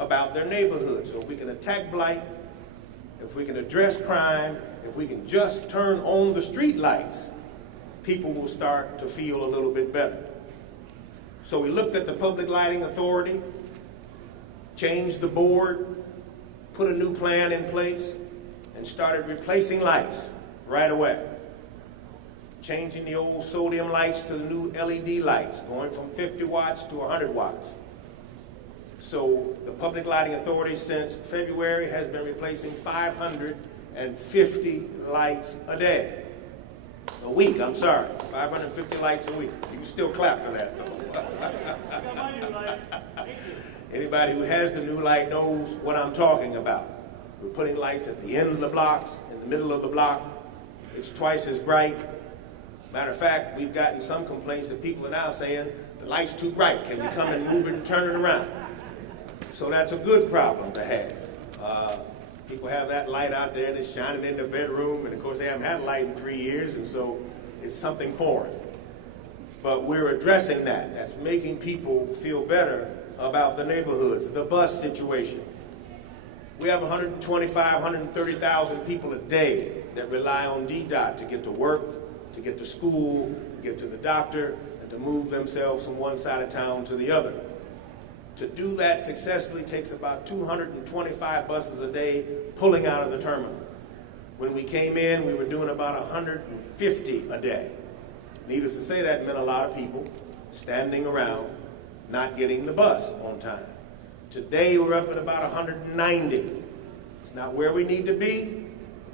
about their neighborhood. So if we can attack blight, if we can address crime, if we can just turn on the street lights, people will start to feel a little bit better. So we looked at the Public Lighting Authority, changed the board, put a new plan in place, and started replacing lights right away. Changing the old sodium lights to the new LED lights, going from 50 watts to 100 watts. So the Public Lighting Authority since February has been replacing 550 lights a day. A week, I'm sorry. 550 lights a week. You can still clap for that, though. Anybody who has the new light knows what I'm talking about. We're putting lights at the end of the blocks, in the middle of the block. It's twice as bright. Matter of fact, we've gotten some complaints that people are now saying, the light's too bright. Can we come and move it and turn it around? So that's a good problem to have. People have that light out there and it's shining in their bedroom, and of course they haven't had a light in 3 years, and so it's something foreign. But we're addressing that. That's making people feel better about the neighborhoods. The bus situation. We have 125, 130,000 people a day that rely on DDOT to get to work, to get to school, to get to the doctor, and to move themselves from one side of town to the other. To do that successfully takes about 225 buses a day pulling out of the terminal. When we came in, we were doing about 150 a day. Needless to say, that meant a lot of people standing around, not getting the bus on time. Today, we're up at about 190. It's not where we need to be.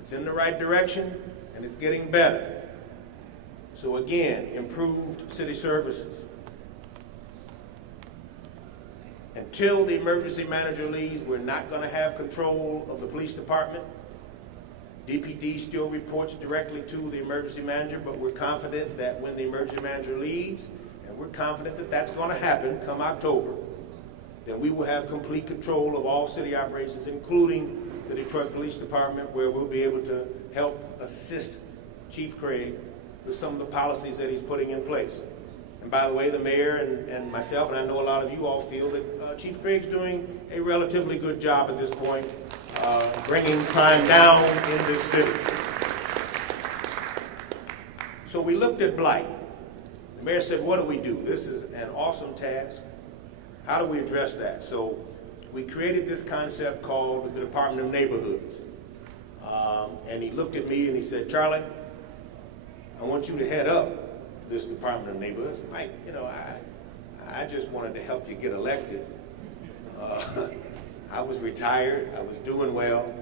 It's in the right direction, and it's getting better. So again, improved city services. Until the emergency manager leaves, we're not going to have control of the police department. DPD still reports directly to the emergency manager, but we're confident that when the emergency manager leaves, and we're confident that that's going to happen come October, then we will have complete control of all city operations, including the Detroit Police Department, where we'll be able to help assist Chief Craig with some of the policies that he's putting in place. And by the way, the mayor and myself, and I know a lot of you all feel that Chief Craig's doing a relatively good job at this point, bringing crime down in this city. So we looked at blight. The mayor said, what do we do? This is an awesome task. How do we address that? So we created this concept called the Department of Neighborhoods. And he looked at me and he said, Charlie, I want you to head up this Department of Neighborhoods. Mike, you know, I just wanted to help you get elected. I was retired. I was doing well.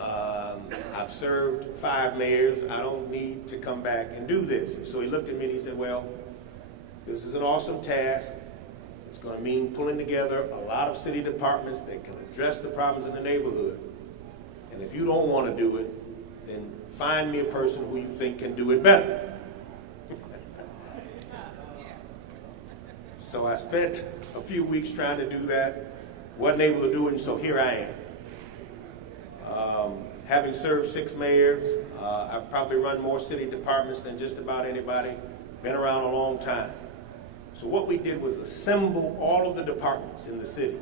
I've served 5 mayors. I don't need to come back and do this. And so he looked at me and he said, well, this is an awesome task. It's going to mean pulling together a lot of city departments that can address the problems in the neighborhood. And if you don't want to do it, then find me a person who you think can do it better. So I spent a few weeks trying to do that, wasn't able to do it, and so here I am. Having served 6 mayors, I've probably run more city departments than just about anybody, been around a long time. So what we did was assemble all of the departments in the city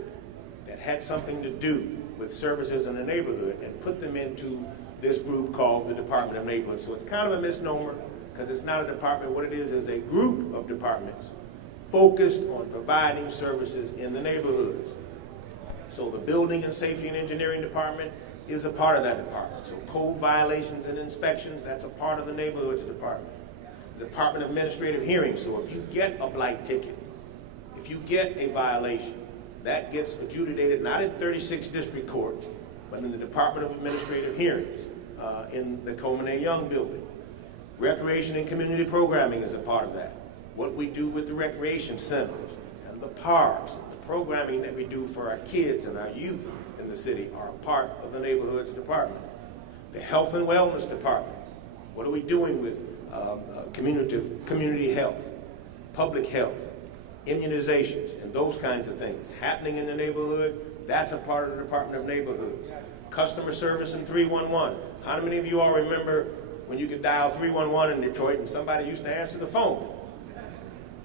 that had something to do with services in the neighborhood and put them into this group called the Department of Neighborhood. So it's kind of a misnomer because it's not a department. What it is a group of departments focused on providing services in the neighborhoods. So the Building and Safety and Engineering Department is a part of that department. So code violations and inspections, that's a part of the Neighborhoods Department. The Department of Administrative Hearings, so if you get a blight ticket, if you get a violation, that gets adjudicated not in 36th District Court, but in the Department of Administrative Hearings in the Coleman A. Young building. Recreation and community programming is a part of that. What we do with the recreation centers and the parks and the programming that we do for our kids and our youth in the city are a part of the Neighborhoods Department. The Health and Wellness Department. What are we doing with community health, public health, immunizations, and those kinds of things happening in the neighborhood? That's a part of the Department of Neighborhoods. Customer service and 311. How many of you all remember when you could dial 311 in Detroit and somebody used to answer the phone?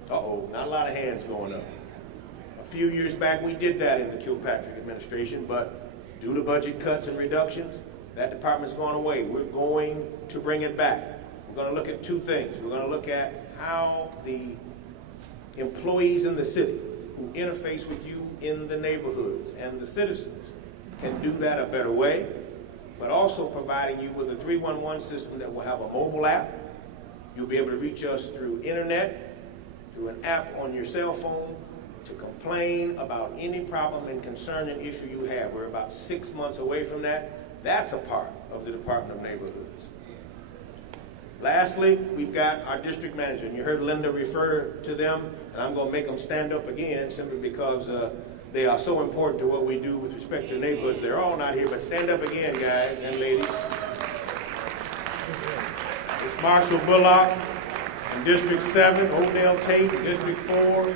Uh-oh, not a lot of hands going up. A A few years back, we did that in the Kilpatrick administration, but due to budget cuts and reductions, that department's gone away. We're going to bring it back. We're going to look at two things. We're going to look at how the employees in the city who interface with you in the neighborhoods and the citizens can do that a better way, but also providing you with a 311 system that will have a mobile app. You'll be able to reach us through internet, through an app on your cell phone, to complain about any problem and concern and issue you have. We're about 6 months away from that. That's a part of the Department of Neighborhoods. Lastly, we've got our district manager, and you heard Linda refer to them, and I'm going to make them stand up again simply because they are so important to what we do with respect to neighborhoods. They're all not here, but stand up again, guys and ladies. It's Marshall Bullock in District 7, Odell Tate in District 4,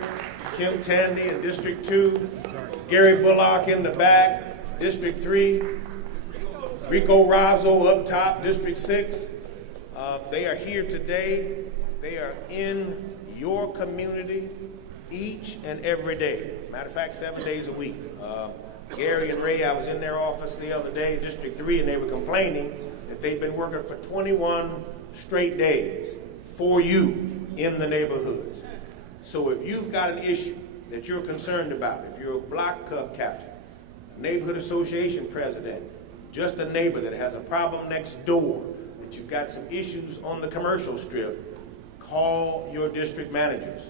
Kim Tandy in District 2, Gary Bullock in the back, District 3, Rico Razzo up top, District 6. They are here today. They are in your community each and every day. Matter of fact, 7 days a week. Gary and Ray, I was in their office the other day, District 3, and they were complaining that they've been working for 21 straight days for you in the neighborhoods. So if you've got an issue that you're concerned about, if you're a block club captain, a neighborhood association president, just a neighbor that has a problem next door, that you've got some issues on the commercial strip, call your district managers.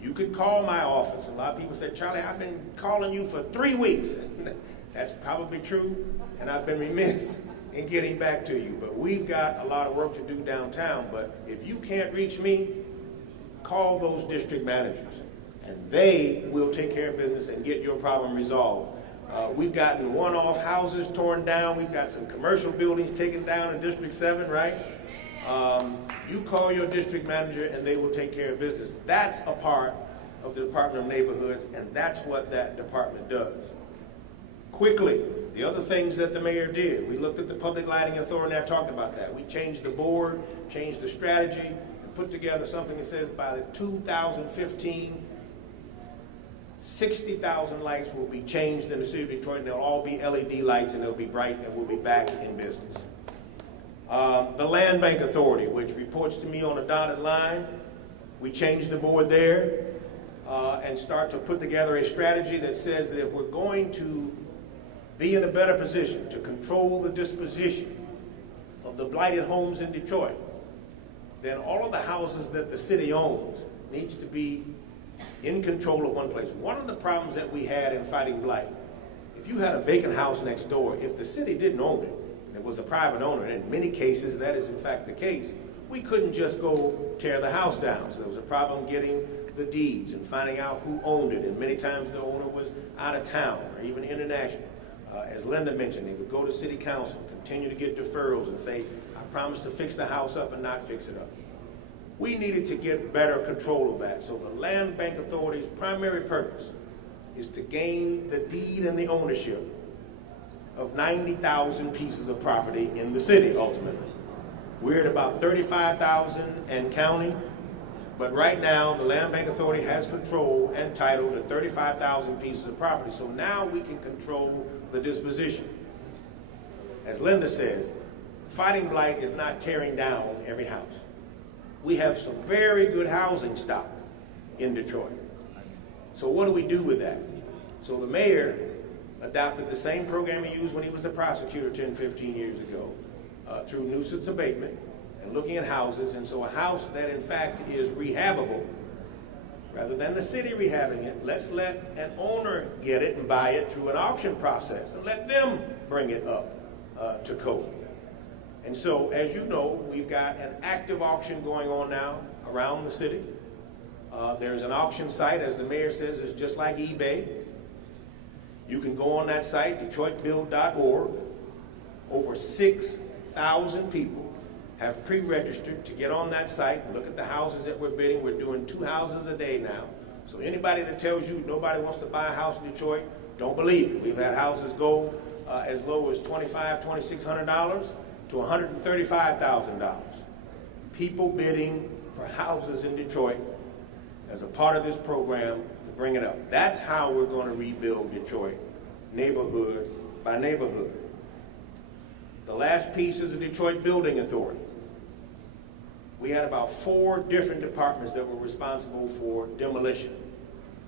You could call my office. A lot of people say, Charlie, I've been calling you for 3 weeks. That's probably true, and I've been remiss in getting back to you. But we've got a lot of work to do downtown. But if you can't reach me, call those district managers, and they will take care of business and get your problem resolved. We've gotten one-off houses torn down. We've got some commercial buildings taken down in District 7, right? You call your district manager and they will take care of business. That's a part of the Department of Neighborhoods, and that's what that department does. Quickly, the other things that the mayor did. We looked at the Public Lighting Authority, and I talked about that. We changed the board, changed the strategy, and put together something that says by the 2015, 60,000 lights will be changed in the city of Detroit, and they'll all be LED lights, and they'll be bright, and we'll be back in business. The Land Bank Authority, which reports to me on a dotted line, we changed the board there and start to put together a strategy that says that if we're going to be in a better position to control the disposition of the blighted homes in Detroit, then all of the houses that the city owns needs to be in control of one place. One of the problems that we had in fighting blight, if you had a vacant house next door, if the city didn't own it, and it was a private owner, and in many cases that is in fact the case, we couldn't just go tear the house down. So there was a problem getting the deeds and finding out who owned it, and many times the owner was out of town or even international. As Linda mentioned, they would go to city council, continue to get deferrals and say, I promised to fix the house up and not fix it up. We needed to get better control of that. So the Land Bank Authority's primary purpose is to gain the deed and the ownership of 90,000 pieces of property in the city, ultimately. We're at about 35,000 and counting, but right now the Land Bank Authority has control and title to 35,000 pieces of property. So now we can control the disposition. As Linda says, fighting blight is not tearing down every house. We have some very good housing stock in Detroit. So what do we do with that? So the mayor adopted the same program he used when he was the prosecutor 10, 15 years ago through nuisance abatement and looking at houses. And so a house that in fact is rehabable, rather than the city rehabbing it, let's let an owner get it and buy it through an auction process and let them bring it up to code. And so, as you know, we've got an active auction going on now around the city. There's an auction site, as the mayor says, it's just like eBay. You can go on that site, DetroitBuild.org. Over 6,000 people have pre-registered to get on that site and look at the houses that we're bidding. We're doing 2 houses a day now. So anybody that tells you nobody wants to buy a house in Detroit, don't believe it. We've had houses go as low as $2,500, $2,600 to $135,000. People bidding for houses in Detroit as a part of this program to to bring it up. That's how we're going to rebuild Detroit, neighborhood by neighborhood. The last piece is the Detroit Building Authority. We had about 4 different departments that were responsible for demolition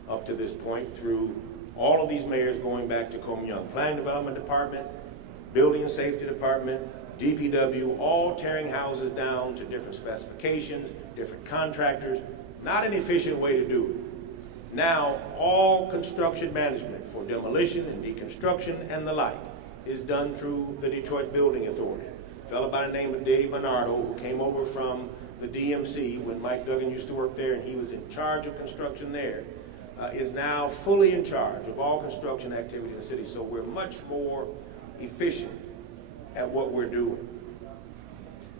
up to this point through all of these mayors going back to Comey Young. Planning Development Department, Building and Safety Department, DPW, all tearing houses down to different specifications, different contractors. Not an efficient way to do it. Now, all construction management for demolition and deconstruction and the like is done through the Detroit Building Authority. A fellow by the name of Dave Bernardo, who came over from the DMC when Mike Duggan used to work there and he was in charge of construction there, is now fully in charge of all construction activity in the city. So we're much more efficient at what we're doing.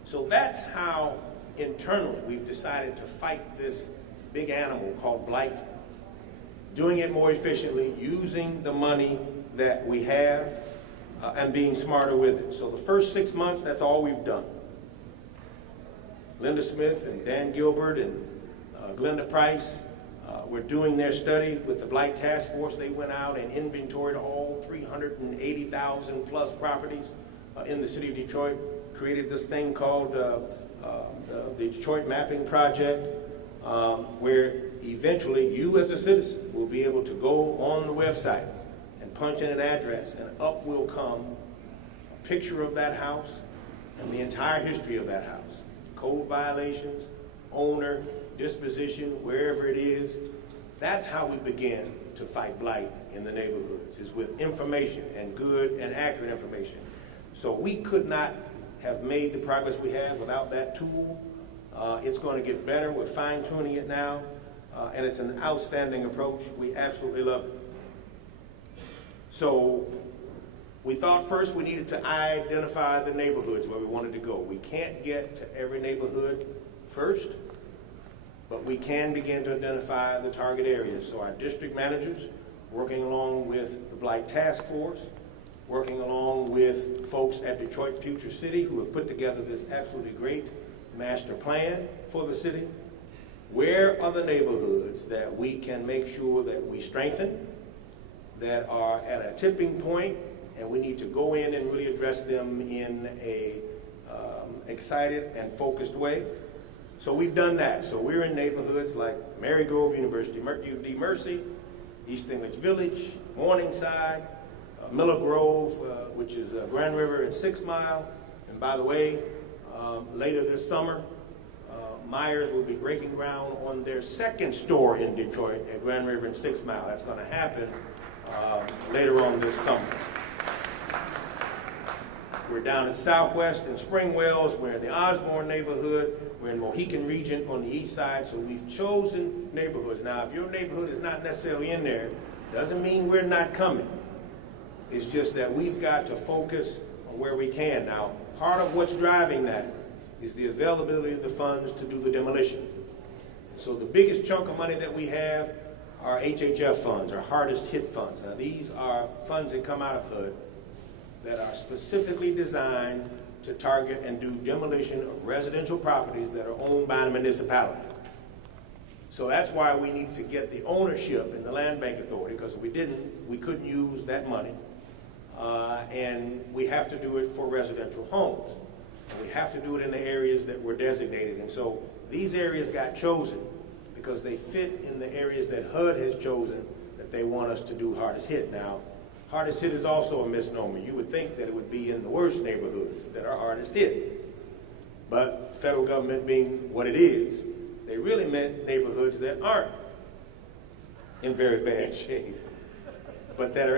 So that's how internally we've decided to fight this big animal called blight, doing it more efficiently, using the money that we have, and being smarter with it. So the first 6 months, that's all we've done. Linda Smith and Dan Gilbert and Glenda Price were doing their study with the Blight Task Force. They went out and inventoried all 380,000 plus properties in the city of Detroit, created this thing called the Detroit Mapping Project, where eventually you as a citizen will be able to go on the website and punch in an address, and up will come a picture of that house and the entire history of that house. Code violations, owner, disposition, wherever it is. That's how we begin to fight blight in the neighborhoods, is with information, and good and accurate information. So we could not have made the progress we have without that tool. It's going to get better. We're fine-tuning it now, and it's an outstanding approach. We absolutely love it. So we thought first we needed to identify the neighborhoods where we wanted to go. We can't get to every neighborhood first, but we can begin to identify the target areas. So our district managers, working along with the Blight Task Force, working along with folks at Detroit Future City, who have put together this absolutely great master plan for the city. Where are the neighborhoods that we can make sure that we strengthen, that are at a tipping point, and we need to go in and really address them in a excited and focused way? So we've done that. So we're in neighborhoods like Marygrove University, UD Mercy, East English Village, Morningside, Miller Grove, which is Grand River and 6 Mile. And by the way, later this summer, Myers will be breaking ground on their second store in Detroit at Grand River and 6 Mile. That's going to happen later on this summer. We're down in Southwest in Springwells. We're in the Osborne neighborhood. We're in Mohican region on the east side. So we've chosen neighborhoods. Now, if your neighborhood is not necessarily in there, doesn't mean we're not coming. It's just that we've got to focus on where we can. Now, part of what's driving that is the availability of the funds to do the demolition. And so the biggest chunk of money that we have are HHF funds, our hardest hit funds. Now, these are funds that come out of HUD that are specifically designed to target and do demolition of residential properties that are owned by the municipality. So that's why we need to get the ownership in the Land Bank Authority, because if we didn't, we couldn't use that money. And we have to do it for residential homes. And we have to do it in the areas that were designated. And so these areas got chosen because they fit in the areas that HUD has chosen that they want us to do hardest hit. Now, hardest hit is also a misnomer. You would think that it would be in the worst neighborhoods that are hardest hit. But federal government being what it is, they really meant neighborhoods that aren't in very bad shape, but that are